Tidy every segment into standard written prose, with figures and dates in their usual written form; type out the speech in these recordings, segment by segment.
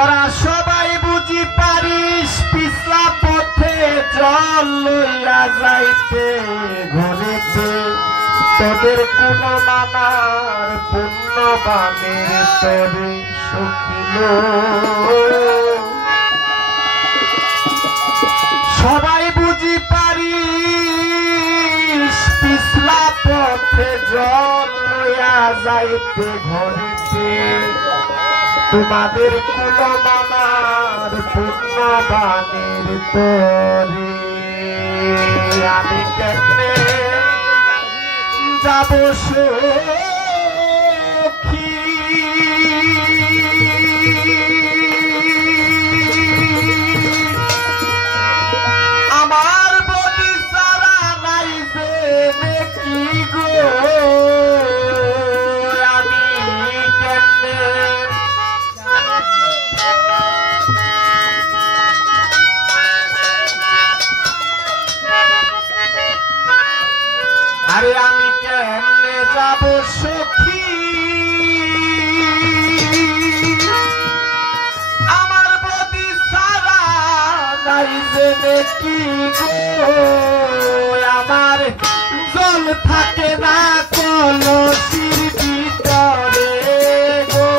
তোরা সবাই বুঝি পারিস পিছলা পথে জল লইয়া যাইতে ঘরেতে তোদের কোন মানার পুণ্যবানের তরে সখিল সবাই বুঝি পারিস পিছলা পথে জল লইয়া যাইতে ঘরেতে তোমাদের কোন মানার পুণ্যবানের তরে আমি কেমনে যাব সখী আমার বলি সারা নাই যে কি গো আমি কেমনে আরে আমি কেমনে যাব সখী আমার বদি সারা নাই যে কি গো আমার জল থাকে না কলসির ভিতরে গো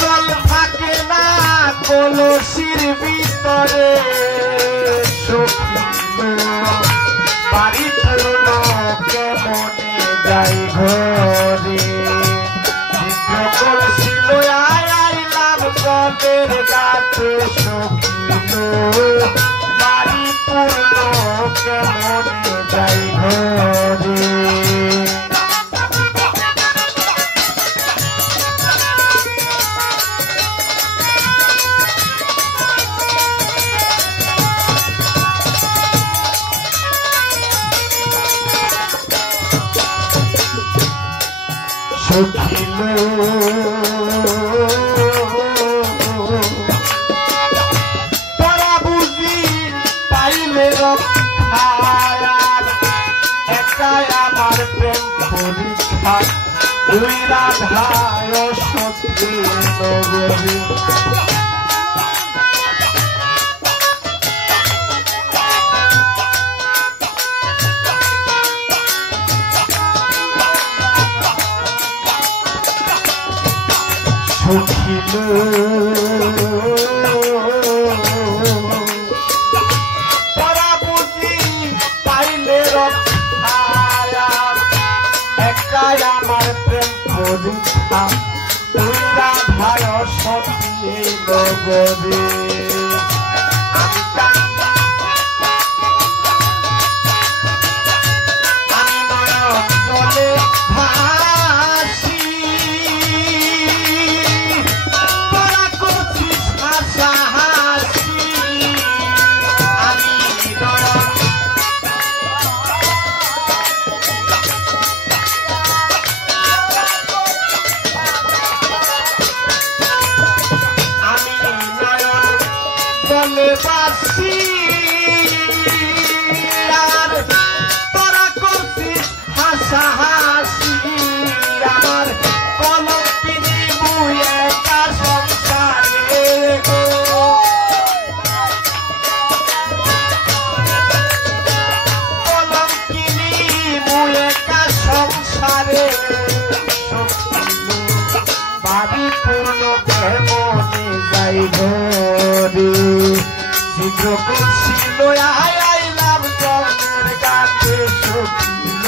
জল থাকে না কলসির ভিতরে বাড়ি পূর্ণ কেমনে যাই ঘরে কলসি আইলাম জলের গাছে সখিল বাড়ি পূর্ণ কেমনে যাই ঘরে সখিল তোরা বুঝি পাইলে রক্ষায়ার একাই আমার প্রেম পরীক্ষা দুই রাধায় সত্যি নগরী সখিল তোরা বুঝি পাইলে রক্ষায়ার একাই আমার প্রেম পরীক্ষা দুই রাধায় সত্যি নগরী আমি নয়ন জলে ভাসি বাসি আর তোরা করছিস হাসা হাসি আমার কলঙ্কিনী বুয়ে কা সংসারে গো কলঙ্কিনী বুয়ে কা সংসারে বাড়ি পূর্ণ কেমনে যাই ঘরে শীঘ্র কলসিল আইলাম জলের গাছে সখিল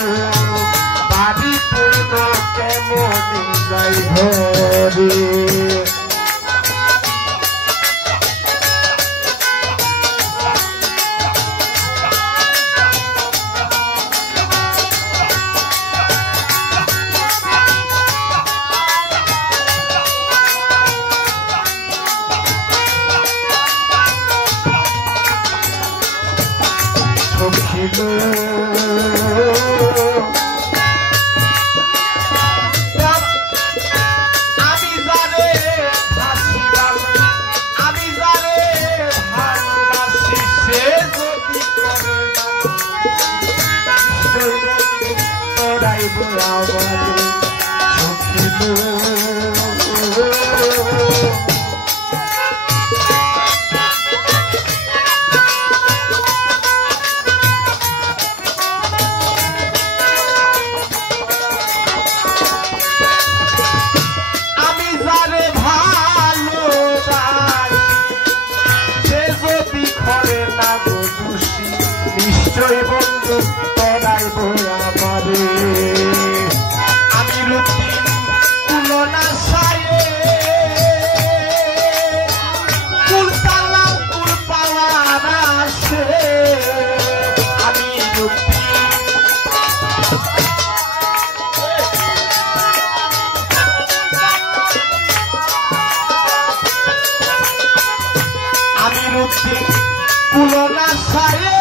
বাড়ি পূর্ণ কেমনে যাই ঘরে সখিল আমি জানে ভালোবাসি সে যদি করে না তোরাই বলা বলে নিশ্চয় বন্ধু তরাইব আমারে আমি রূপহীন তুলনা সায়ে কুল সালাম কুল পাওয়ার আসে আমি রূপহীন আমি রূপহীন তুলনা সায়ে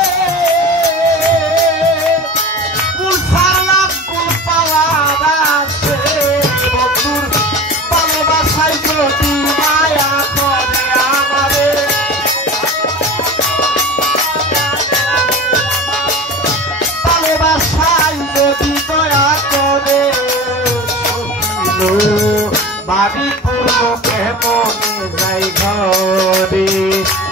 বাড়ি পূর্ণ কেমনে যাই ঘরে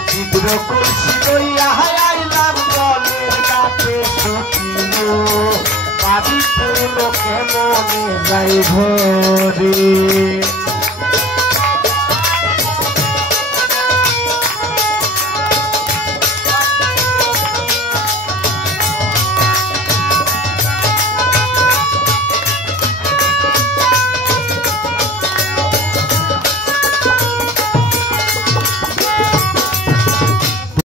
চিত্র করছি লইয়া আইলাম জলের কাছে সখিল বাড়ি পূর্ণ কেমনে যাই ঘরে।